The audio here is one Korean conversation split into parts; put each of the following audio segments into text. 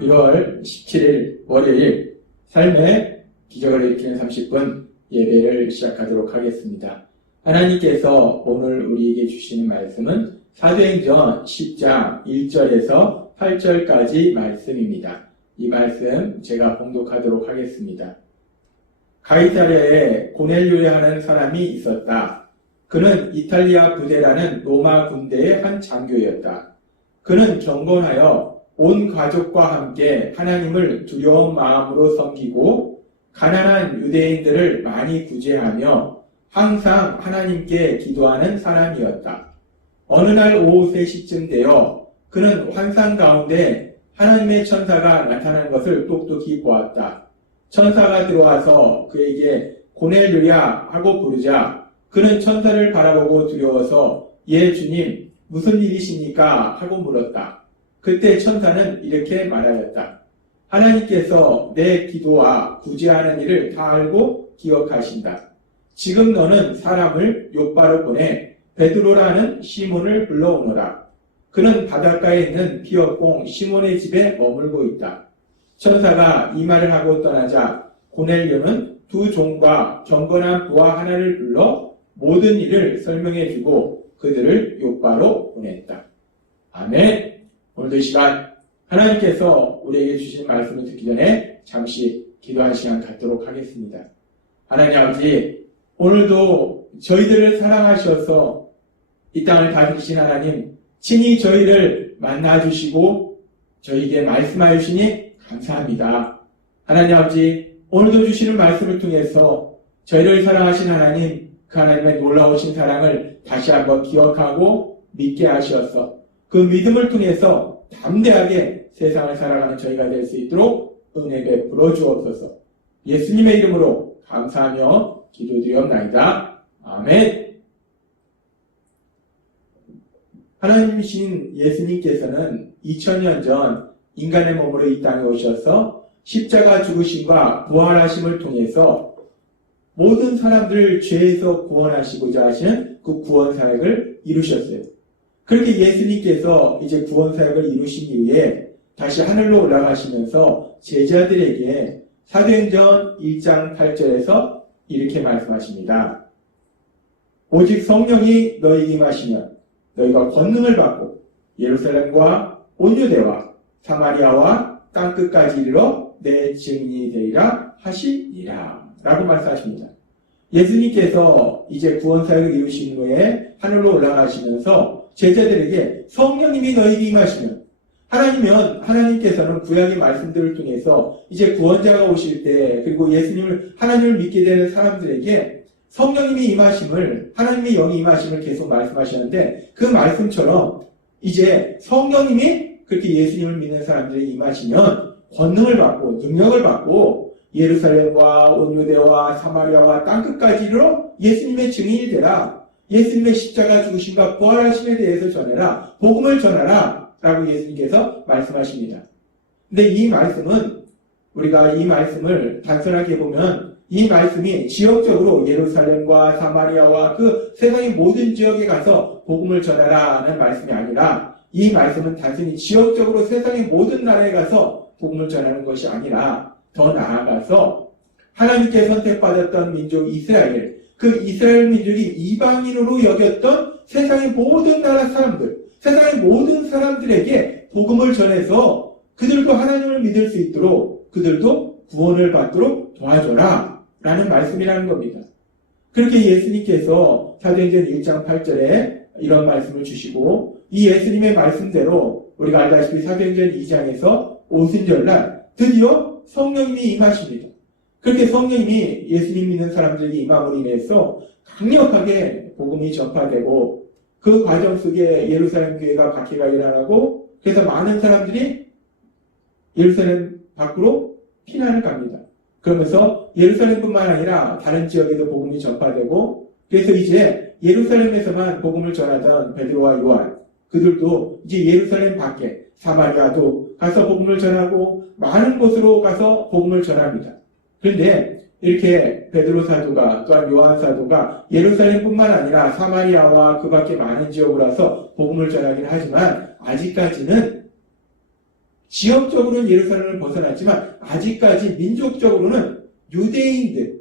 1월 17일 월요일 삶의 기적을 일으키는 30분 예배를 시작하도록 하겠습니다. 하나님께서 오늘 우리에게 주시는 말씀은 사도행전 10장 1절에서 8절까지 말씀입니다. 이 말씀 제가 봉독하도록 하겠습니다. 가이사랴에 고넬료라는 사람이 있었다. 그는 이탈리아 부대라는 로마 군대의 한 장교였다. 그는 경건하여 온 가족과 함께 하나님을 두려운 마음으로 섬기고 가난한 유대인들을 많이 구제하며 항상 하나님께 기도하는 사람이었다. 어느 날 오후 3시쯤 되어 그는 환상 가운데 하나님의 천사가 나타난 것을 똑똑히 보았다. 천사가 들어와서 그에게 고넬료야 하고 부르자 그는 천사를 바라보고 두려워서 예 주님 무슨 일이십니까 하고 물었다. 그때 천사는 이렇게 말하였다. 하나님께서 내 기도와 구제하는 일을 다 알고 기억하신다. 지금 너는 사람을 욥바로 보내 베드로라는 시몬을 불러오너라. 그는 바닷가에 있는 비역공 시몬의 집에 머물고 있다. 천사가 이 말을 하고 떠나자 고넬료는 두 종과 경건한 부하 하나를 불러 모든 일을 설명해주고 그들을 욥바로 보냈다. 아멘. 오늘도 이 시간 하나님께서 우리에게 주신 말씀을 듣기 전에 잠시 기도할 시간 갖도록 하겠습니다. 하나님 아버지, 오늘도 저희들을 사랑하셔서 이 땅을 다스리신 하나님, 친히 저희를 만나주시고 저희에게 말씀하여 주시니 감사합니다. 하나님 아버지, 오늘도 주시는 말씀을 통해서 저희를 사랑하신 하나님, 그 하나님의 놀라우신 사랑을 다시 한번 기억하고 믿게 하시어서 그 믿음을 통해서 담대하게 세상을 살아가는 저희가 될 수 있도록 은혜 베풀어 주옵소서. 예수님의 이름으로 감사하며 기도드리옵나이다. 아멘. 하나님이신 예수님께서는 2000년 전 인간의 몸으로 이 땅에 오셔서 십자가 죽으심과 부활하심을 통해서 모든 사람들을 죄에서 구원하시고자 하시는 그 구원 사역을 이루셨어요. 그렇게 예수님께서 이제 구원 사역을 이루신 이후에 다시 하늘로 올라가시면서 제자들에게 사도행전 1장 8절에서 이렇게 말씀하십니다. 오직 성령이 너희에게 임하시면 너희가 권능을 받고 예루살렘과 온 유대와 사마리아와 땅끝까지 이르러 내 증인이 되리라 하시니라 라고 말씀하십니다. 예수님께서 이제 구원 사역을 이루신 후에 하늘로 올라가시면서 제자들에게 성령님이 너희에게 임하시면 하나님께서는 구약의 말씀들을 통해서 이제 구원자가 오실 때 그리고 하나님을 믿게 되는 사람들에게 성령님이 임하심을 하나님의 영이 임하심을 계속 말씀하셨는데 그 말씀처럼 이제 성령님이 그렇게 예수님을 믿는 사람들에게 임하시면 권능을 받고 능력을 받고 예루살렘과 온 유대와 사마리아와 땅끝까지 이르러 예수님의 증인이 되라. 예수님의 십자가 죽으심과 부활하심에 대해서 전해라. 복음을 전하라. 라고 예수님께서 말씀하십니다. 근데 이 말씀은 우리가 이 말씀을 단순하게 보면 이 말씀이 지역적으로 예루살렘과 사마리아와 그 세상의 모든 지역에 가서 복음을 전하라는 말씀이 아니라 이 말씀은 단순히 지역적으로 세상의 모든 나라에 가서 복음을 전하는 것이 아니라 더 나아가서 하나님께 선택받았던 민족 이스라엘, 그 이스라엘 민족이 이방인으로 여겼던 세상의 모든 나라 사람들, 세상의 모든 사람들에게 복음을 전해서 그들도 하나님을 믿을 수 있도록 그들도 구원을 받도록 도와줘라 라는 말씀이라는 겁니다. 그렇게 예수님께서 사도행전 1장 8절에 이런 말씀을 주시고 이 예수님의 말씀대로 우리가 알다시피 사도행전 2장에서 오순절날 드디어 성령님이 임하십니다. 그렇게 성령님이 예수님 믿는 사람들에게 임함으로 인해서 강력하게 복음이 전파되고 그 과정 속에 예루살렘 교회가 박해가 일어나고 그래서 많은 사람들이 예루살렘 밖으로 피난을 갑니다. 그러면서 예루살렘뿐만 아니라 다른 지역에도 복음이 전파되고 그래서 이제 예루살렘에서만 복음을 전하던 베드로와 요한 그들도 이제 예루살렘 밖에 사마리아도 가서 복음을 전하고 많은 곳으로 가서 복음을 전합니다. 그런데 이렇게 베드로 사도가 또한 요한 사도가 예루살렘뿐만 아니라 사마리아와 그 밖에 많은 지역으로 와서 복음을 전하긴 하지만 아직까지는 지역적으로는 예루살렘을 벗어났지만 아직까지 민족적으로는 유대인들,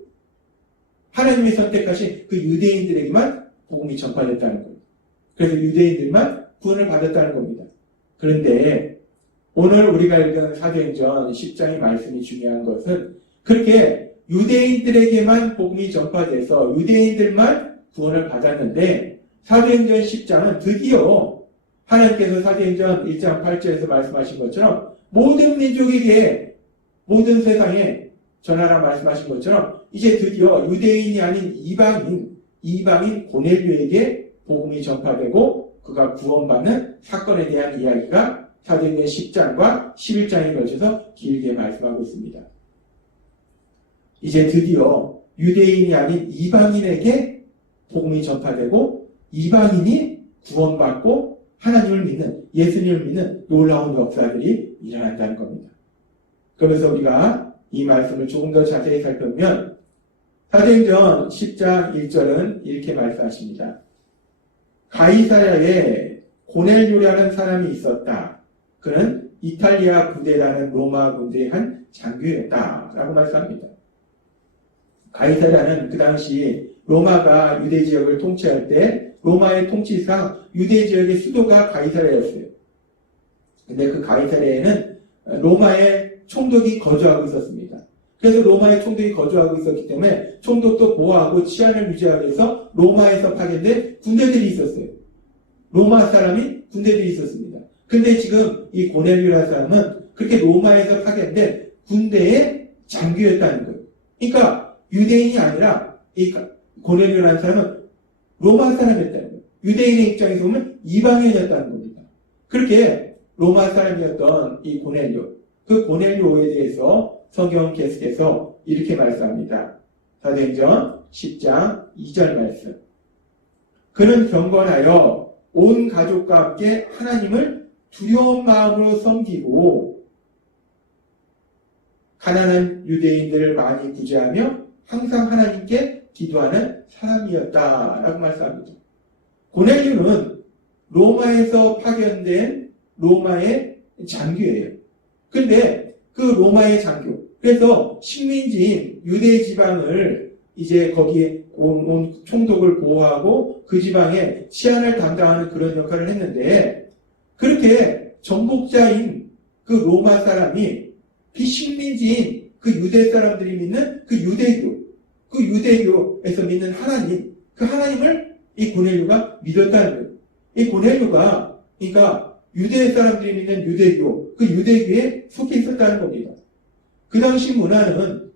하나님이 선택하신 그 유대인들에게만 복음이 전파됐다는 거예요. 그래서 유대인들만 구원을 받았다는 겁니다. 그런데 오늘 우리가 읽은 사도행전 10장의 말씀이 중요한 것은 그렇게 유대인들에게만 복음이 전파돼서 유대인들만 구원을 받았는데 사도행전 10장은 드디어 하나님께서 사도행전 1장 8절에서 말씀하신 것처럼 모든 민족에게 모든 세상에 전하라 말씀하신 것처럼 이제 드디어 유대인이 아닌 이방인 고넬료에게 복음이 전파되고 그가 구원받는 사건에 대한 이야기가 사도행전 10장과 11장에 걸쳐서 길게 말씀하고 있습니다. 이제 드디어 유대인이 아닌 이방인에게 복음이 전파되고 이방인이 구원받고 하나님을 믿는, 예수님을 믿는 놀라운 역사들이 일어난다는 겁니다. 그러면서 우리가 이 말씀을 조금 더 자세히 살펴보면 사도행전 10장 1절은 이렇게 말씀하십니다. 가이사랴에 고넬료라는 사람이 있었다. 그는 이탈리아 부대라는 로마 군대의 한 장교였다. 라고 말씀합니다. 가이사랴는 그 당시 로마가 유대 지역을 통치할 때 로마의 통치상 유대 지역의 수도가 가이사랴였어요. 근데 그 가이사랴에는 로마의 총독이 거주하고 있었습니다. 그래서 로마의 총독이 거주하고 있었기 때문에 총독도 보호하고 치안을 유지하기 위해서 로마에서 파견된 군대들이 있었어요. 로마 사람이 군대들이 있었습니다. 근데 지금 이 고넬료라는 사람은 그렇게 로마에서 파견된 군대의 장교였다는 거예요. 그러니까 유대인이 아니라 이 고넬료라는 사람은 로마 사람이었다는 거예요. 유대인의 입장에서 보면 이방인이었다는 겁니다. 그렇게 로마 사람이었던 이 고넬료, 그 고넬료에 대해서 성경은 계속해서 이렇게 말씀합니다. 사도행전 10장 2절 말씀. 그는 경건하여 온 가족과 함께 하나님을 두려운 마음으로 섬기고 가난한 유대인들을 많이 구제하며 항상 하나님께 기도하는 사람이었다라고 말씀합니다. 고넬료는 로마에서 파견된 로마의 장교예요. 근데 그 로마의 장교, 그래서 식민지인 유대 지방을 이제 거기에 온 총독을 보호하고 그 지방의 치안을 담당하는 그런 역할을 했는데 그렇게 정복자인 그 로마 사람이 비식민지인 그 유대 사람들이 믿는 그 유대교에서 믿는 하나님, 그 하나님을 이 고넬료가 믿었다는 거예요. 이 고넬료가 그러니까 유대 사람들이 믿는 유대교, 그 유대교에 속해 있었다는 겁니다. 그 당시 문화는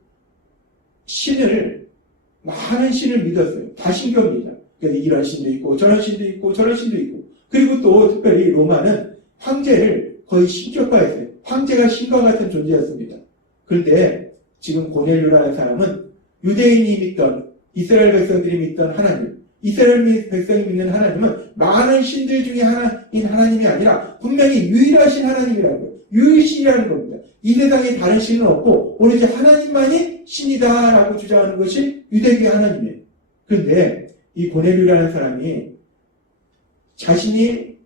많은 신을 믿었어요. 다 신교입니다. 그래서 이런 신도 있고, 저런 신도 있고, 저런 신도 있고. 그리고 또 특별히 로마는 황제를 거의 신격화했어요. 황제가 신과 같은 존재였습니다. 그런데 지금 고넬료라는 사람은 유대인이 믿던, 이스라엘 백성들이 믿던 하나님, 이스라엘 백성이 믿는 하나님은 많은 신들 중에 하나인 하나님이 아니라 분명히 유일하신 하나님이라는 거예요. 유일신이라는 겁니다. 이 세상에 다른 신은 없고 오로지 하나님만이 신이다라고 주장하는 것이 유대교의 하나님이에요. 그런데 이 고넬료라는 사람이 자신이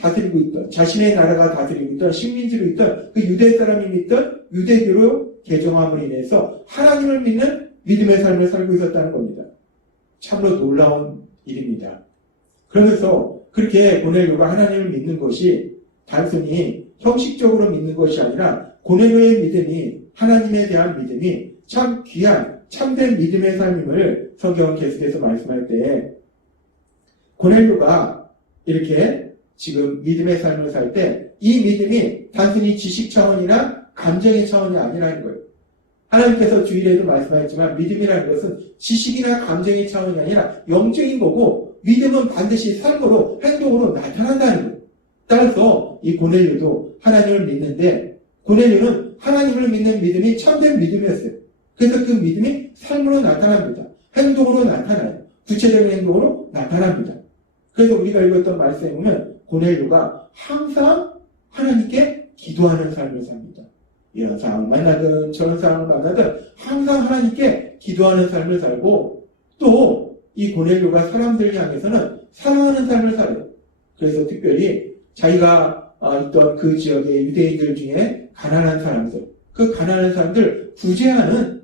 다스리고 있던, 자신의 나라가 다스리고 있던 식민지로 있던 그 유대 사람이 믿던 유대교로 개종함으로 인해서 하나님을 믿는 믿음의 삶을 살고 있었다는 겁니다. 참으로 놀라운 일입니다. 그러면서 그렇게 고넬료가 하나님을 믿는 것이 단순히 형식적으로 믿는 것이 아니라 고넬료의 믿음이, 하나님에 대한 믿음이 참 귀한 참된 믿음의 삶임을 성경은 계속해서 말씀할 때 고넬료가 이렇게 지금 믿음의 삶을 살 때 이 믿음이 단순히 지식 차원이나 감정의 차원이 아니라는 거예요. 하나님께서 주일에도 말씀하셨지만 믿음이라는 것은 지식이나 감정의 차원이 아니라 영적인 거고 믿음은 반드시 삶으로, 행동으로 나타난다는 거예요. 따라서 이 고넬료도 하나님을 믿는데 고넬료는 하나님을 믿는 믿음이 참된 믿음이었어요. 그래서 그 믿음이 삶으로 나타납니다. 행동으로 나타나요. 구체적인 행동으로 나타납니다. 그래서 우리가 읽었던 말씀에 보면 고넬료가 항상 하나님께 기도하는 삶을 삽니다. 이런 상황을 만나든 저런 상황을 만나든 항상 하나님께 기도하는 삶을 살고 또 이 고넬료가 사람들을 향해서는 사랑하는 삶을 살아요. 그래서 특별히 자기가 있던 그 지역의 유대인들 중에 가난한 사람들, 그 가난한 사람들 구제하는,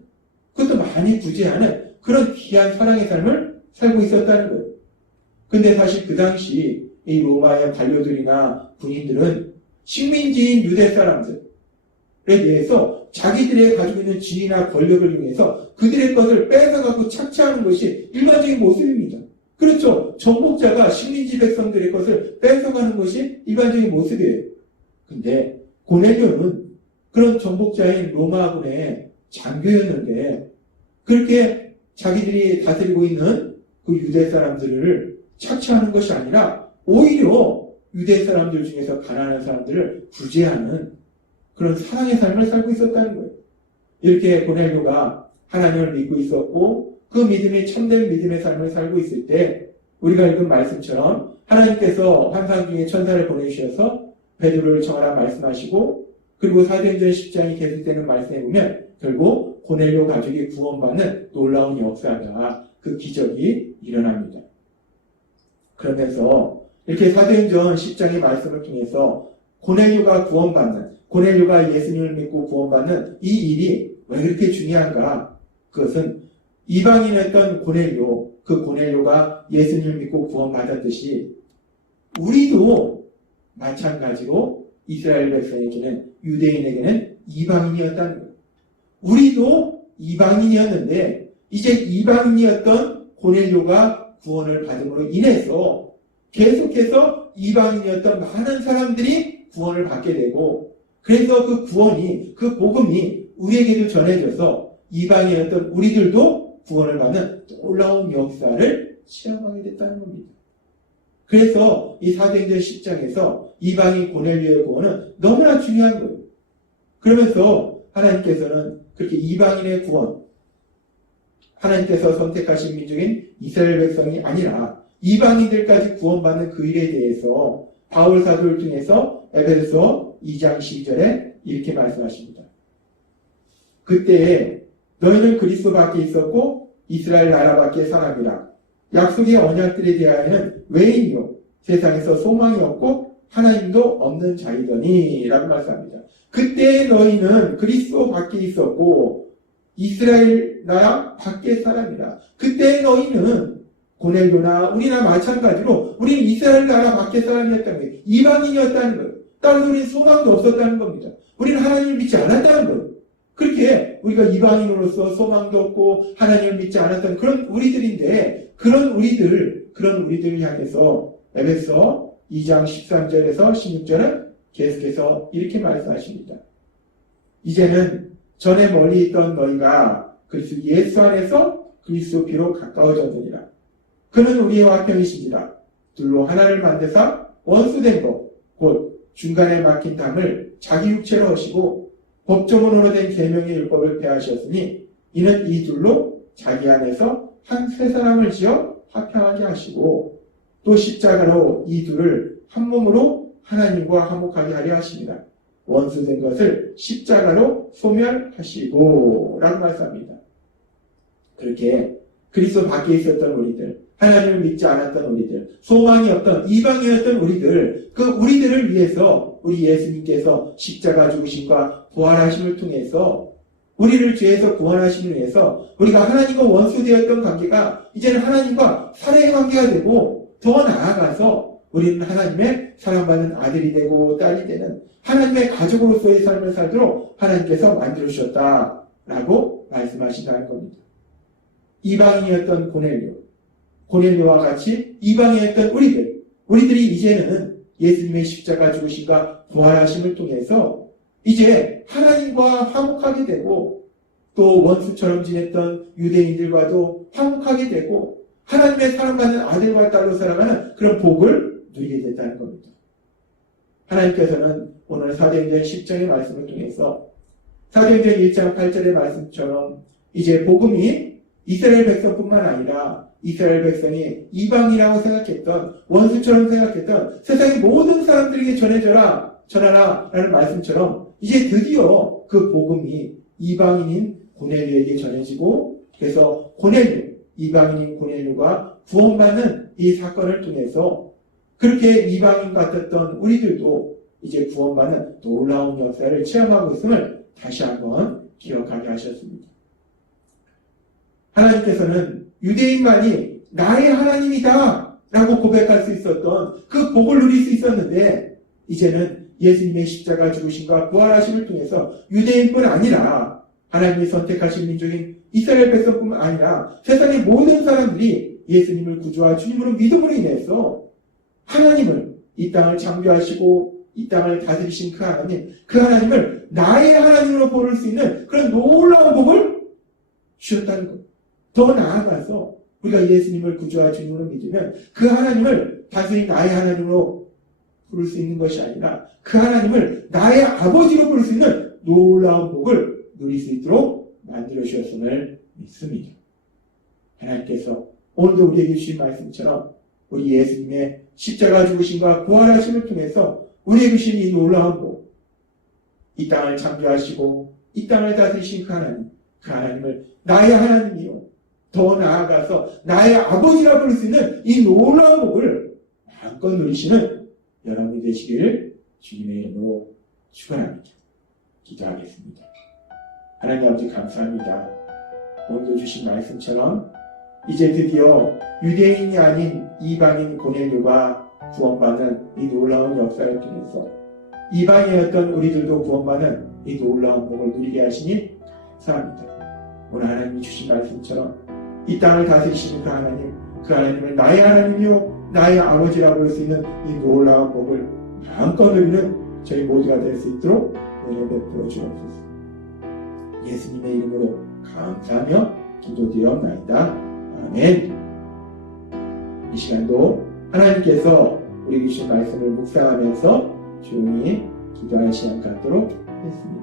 그것도 많이 구제하는 그런 귀한 사랑의 삶을 살고 있었다는 거예요. 근데 사실 그 당시 이 로마의 관료들이나 군인들은 식민지인 유대 사람들에 대해서 자기들의 가지고 있는 지위나 권력을 이용해서 그들의 것을 뺏어가고 착취하는 것이 일반적인 모습입니다. 그렇죠. 정복자가 식민지 백성들의 것을 뺏어가는 것이 일반적인 모습이에요. 근데 고넬료는 그런 정복자인 로마군의 장교였는데 그렇게 자기들이 다스리고 있는 그 유대 사람들을 착취하는 것이 아니라 오히려 유대 사람들 중에서 가난한 사람들을 구제하는 그런 사랑의 삶을 살고 있었다는 거예요. 이렇게 고넬료가 하나님을 믿고 있었고 그 믿음이 참된 믿음의 삶을 살고 있을 때 우리가 읽은 말씀처럼 하나님께서 환상 중에 천사를 보내주셔서 베드로를 청하라 말씀하시고 그리고 사도행전 10장이 계속되는 말씀에 보면 결국 고넬료 가족이 구원받는 놀라운 역사가 그 기적이 일어납니다. 그러면서 이렇게 사도행전 10장의 말씀을 통해서 고넬료가 구원받는, 고넬료가 예수님을 믿고 구원받는 이 일이 왜 그렇게 중요한가? 그것은 이방인이었던 고넬료, 그 고넬료가 예수님을 믿고 구원받았듯이 우리도 마찬가지로 이스라엘 백성에게는, 유대인에게는 이방인이었다는 거예요. 우리도 이방인이었는데 이제 이방인이었던 고넬료가 구원을 받음으로 인해서 계속해서 이방인이었던 많은 사람들이 구원을 받게 되고 그래서 그 구원이, 그 복음이 우리에게도 전해져서 이방인이었던 우리들도 구원을 받는 놀라운 역사를 체험하게 됐다는 겁니다. 그래서 이 사도행전 10장에서 이방인 고넬료의 구원은 너무나 중요한 거예요. 그러면서 하나님께서는 그렇게 이방인의 구원, 하나님께서 선택하신 민족인 이스라엘 백성이 아니라 이방인들까지 구원받는 그 일에 대해서 바울 사도를 통해서 에베소서 2장 12절에 이렇게 말씀하십니다. 그때에 너희는 그리스도 밖에 있었고 이스라엘 나라 밖에 사람이라. 약속의 언약들에 대하여는 외인이요 세상에서 소망이 없고 하나님도 없는 자이더니 라고 말씀합니다. 그때 너희는 그리스도 밖에 있었고 이스라엘 나라 밖에 사람이라. 그때 너희는 고넬료나 우리나 마찬가지로 우리는 이스라엘 나라 밖에 사람이었다는 거예요. 이방인이었다는 거예요. 따라서 우리는 소망도 없었다는 겁니다. 우리는 하나님을 믿지 않았다는 거예요. 그렇게 우리가 이방인으로서 소망도 없고 하나님을 믿지 않았던 그런 우리들인데 그런 우리들을 향해서 에베소 2장 13절에서 16절은 계속해서 이렇게 말씀하십니다. 이제는 전에 멀리 있던 너희가 그리스도 예수 안에서 그리스도 피로 가까워졌느니라. 그는 우리의 화평이시니라. 둘로 하나를 만드사 원수된 것, 곧 중간에 막힌 담을 자기 육체로 하시고 법조문으로 된 계명의 율법을 폐하셨으니 이는 이 둘로 자기 안에서 한 세 사람을 지어 화평하게 하시고 또 십자가로 이 둘을 한 몸으로 하나님과 화목하게 하려 하십니다. 원수된 것을 십자가로 소멸하시고 라고 말씀합니다. 그렇게 그리스도 밖에 있었던 우리들, 하나님을 믿지 않았던 우리들, 소망이 없던 이방이었던 우리들, 그 우리들을 위해서 우리 예수님께서 십자가 죽으심과 부활하심을 통해서 우리를 죄에서 구원하심을 위해서 우리가 하나님과 원수되었던 관계가 이제는 하나님과 사랑의 관계가 되고 더 나아가서 우리는 하나님의 사랑받는 아들이 되고 딸이 되는 하나님의 가족으로서의 삶을 살도록 하나님께서 만들어주셨다라고 말씀하신다는 겁니다. 이방인이었던 고넬료와 같이 이방인이었던 우리들이 이제는 예수님의 십자가 죽으심과 부활하심을 통해서 이제 하나님과 화목하게 되고 또 원수처럼 지냈던 유대인들과도 화목하게 되고 하나님의 사랑받는 아들과 딸로 살아가는 그런 복을 누리게 됐다는 겁니다. 하나님께서는 오늘 사도행전 10장의 말씀을 통해서 사도행전 1장 8절의 말씀처럼 이제 복음이 이스라엘 백성뿐만 아니라 이스라엘 백성이 이방이라고 생각했던 원수처럼 생각했던 세상의 모든 사람들에게 전하라 라는 말씀처럼 이제 드디어 그 복음이 이방인인 고넬료에게 전해지고 그래서 이방인인 고넬료가 구원받는 이 사건을 통해서 그렇게 이방인 같았던 우리들도 이제 구원받는 놀라운 역사를 체험하고 있음을 다시 한번 기억하게 하셨습니다. 하나님께서는 유대인만이 나의 하나님이다 라고 고백할 수 있었던 그 복을 누릴 수 있었는데, 이제는 예수님의 십자가 죽으심과 부활하심을 통해서 유대인뿐 아니라 하나님이 선택하신 민족인 이스라엘 백성뿐만 아니라 세상의 모든 사람들이 예수님을 구주와 주님으로 믿음으로 인해서 하나님을, 이 땅을 창조하시고 이 땅을 다스리신 그 하나님을 나의 하나님으로 부를 수 있는 그런 놀라운 복을 주셨다는 것. 더 나아가서 우리가 예수님을 구주와 주님으로 믿으면 그 하나님을 단순히 나의 하나님으로 부를 수 있는 것이 아니라 그 하나님을 나의 아버지로 부를 수 있는 놀라운 복을 누릴 수 있도록 만들어 주셨음을 믿습니다. 하나님께서 오늘도 우리에게 주신 말씀처럼 우리 예수님의 십자가 죽으심과 부활하심을 통해서 우리에게 주신 이 놀라운 복, 이 땅을 창조하시고 이 땅을 다스리신 그 하나님을 나의 하나님이요, 더 나아가서 나의 아버지라 부를 수 있는 이 놀라운 복을 마음껏 누리시는 여러분이 되시기를 주님의 이름으로 축원합니다. 기도하겠습니다. 하나님 아버지 감사합니다. 오늘도 주신 말씀처럼 이제 드디어 유대인이 아닌 이방인 고넬료가 구원받는 이 놀라운 역사를 통해서 이방인이었던 우리들도 구원받는 이 놀라운 복을 누리게 하시니 감사합니다. 오늘 하나님이 주신 말씀처럼 이 땅을 다스리시는 그 하나님을 나의 하나님이요 나의 아버지라고 할 수 있는 이 놀라운 복을 마음껏 누리는 저희 모두가 될 수 있도록 은혜 베풀어 주옵소서. 예수님의 이름으로 감사하며 기도드리옵나이다. 아멘. 이 시간도 하나님께서 우리에게 주신 말씀을 묵상하면서 조용히 기도하는 시간 갖도록 했습니다.